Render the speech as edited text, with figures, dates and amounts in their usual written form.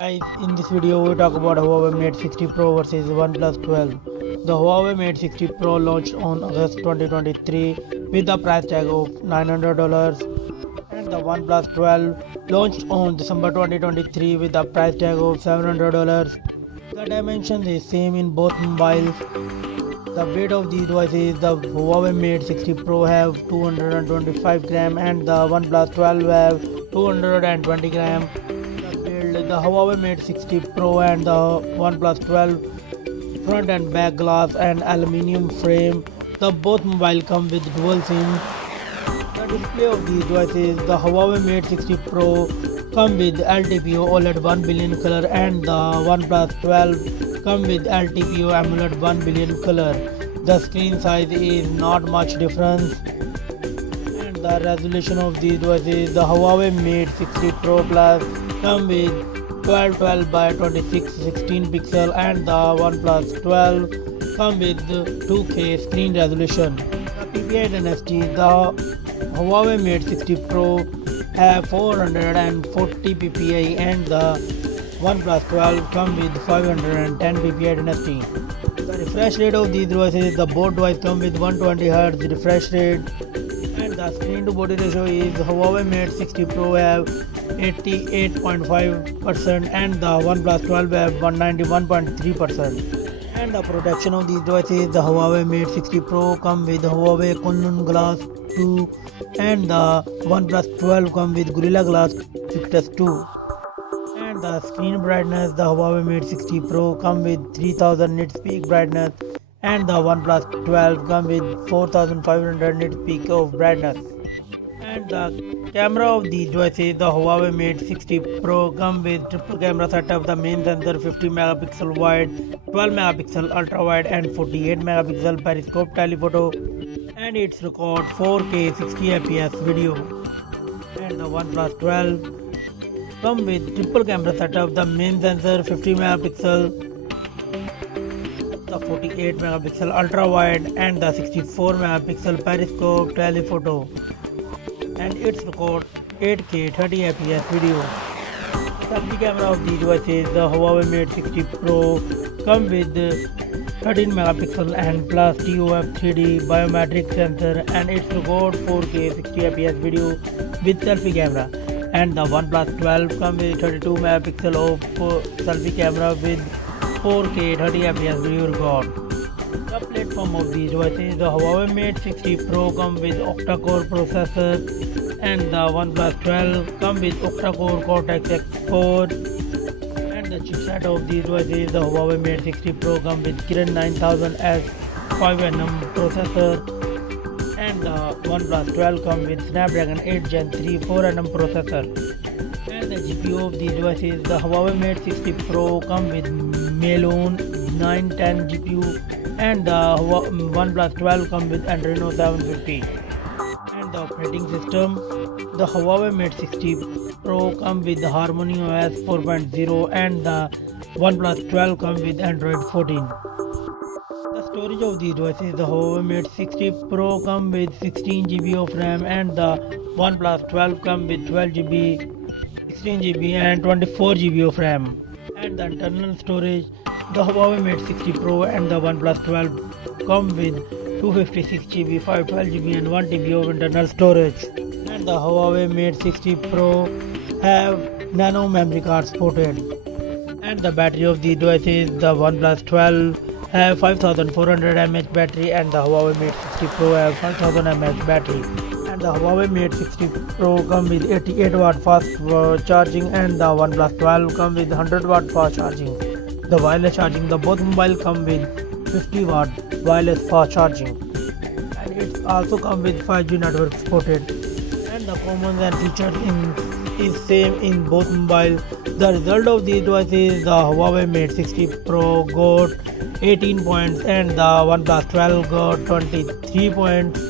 Guys, in this video we talk about Huawei Mate 60 Pro versus OnePlus 12. The Huawei Mate 60 Pro launched on August 2023 with a price tag of $900, and the OnePlus 12 launched on December 2023 with a price tag of $700. The dimensions is same in both mobiles. The weight of these devices, the Huawei Mate 60 Pro have 225 gram and the OnePlus 12 have 220 gram. The Huawei Mate 60 Pro and the OnePlus 12 front and back glass and aluminium frame. The both mobile come with dual SIM. The display of these devices, the Huawei Mate 60 Pro come with LTPO OLED 1 billion color and the OnePlus 12 come with LTPO AMOLED 1 billion color. The screen size is not much difference. And the resolution of these devices, the Huawei Mate 60 Pro Plus come with 1212 by 2616 pixel and the OnePlus 12 come with 2K screen resolution. The PPI dynasty, the Huawei Mate 60 Pro have 440 PPI and the OnePlus 12 come with 510 PPI dynasty. The refresh rate of these devices, the both devices come with 120Hz refresh rate, and the screen to body ratio is Huawei Mate 60 Pro have 88.5% and the OnePlus 12 have 191.3%. And the protection of these devices, the Huawei Mate 60 Pro come with Huawei Kunlun Glass 2 and the OnePlus 12 come with Gorilla Glass Victus 2. And the screen brightness, the Huawei Mate 60 Pro come with 3000 nits peak brightness and the OnePlus 12 come with 4500 nits peak of brightness. And the camera of these devices, the Huawei Mate 60 Pro come with triple camera setup, the main sensor 50 megapixel wide, 12 megapixel ultra wide and 48 megapixel periscope telephoto, and it's record 4K 60 fps video. And the OnePlus 12 come with triple camera setup, the main sensor 50 megapixel, the 48 megapixel ultra wide and the 64 megapixel periscope telephoto, and it's record 8K 30 fps video. The selfie camera of these devices, the Huawei Mate 60 Pro come with 13 megapixel and plus TOF 3D biometric sensor, and it's record 4K 60 fps video with selfie camera. And the OnePlus 12 come with 32 megapixel of selfie camera with 4K 30 fps video record. The platform of these devices, the Huawei Mate 60 Pro come with octa-core processor and the OnePlus 12 come with octa-core Cortex X4. And the chipset of these devices, the Huawei Mate 60 Pro come with Kirin 9000S 5nm processor and the OnePlus 12 come with Snapdragon 8 Gen 3 4nm processor. And the GPU of these devices, the Huawei Mate 60 Pro come with Melon 910 GPU and the OnePlus 12 come with Adreno 750. And the operating system, the Huawei Mate 60 Pro come with the Harmony OS 4.0 and the OnePlus 12 come with Android 14. The storage of these devices, the Huawei Mate 60 Pro come with 16 GB of RAM and the OnePlus 12 come with 12 GB, 16 GB and 24 GB of RAM. And the internal storage, the Huawei Mate 60 Pro and the OnePlus 12 come with 256 GB, 512 GB and 1 TB of internal storage. And the Huawei Mate 60 Pro have nano memory card supported. And the battery of these devices, the OnePlus 12 have 5400 mAh battery and the Huawei Mate 60 Pro have 5000 mAh battery. And the Huawei Mate 60 Pro come with 88 watt fast charging and the OnePlus 12 come with 100 watt fast charging. The wireless charging, the both mobile come with 50 watt wireless fast charging, and it also come with 5G network supported. And the commons and features is same in both mobile. The result of these devices, the Huawei Mate 60 Pro got 18 points and the OnePlus 12 got 23 points.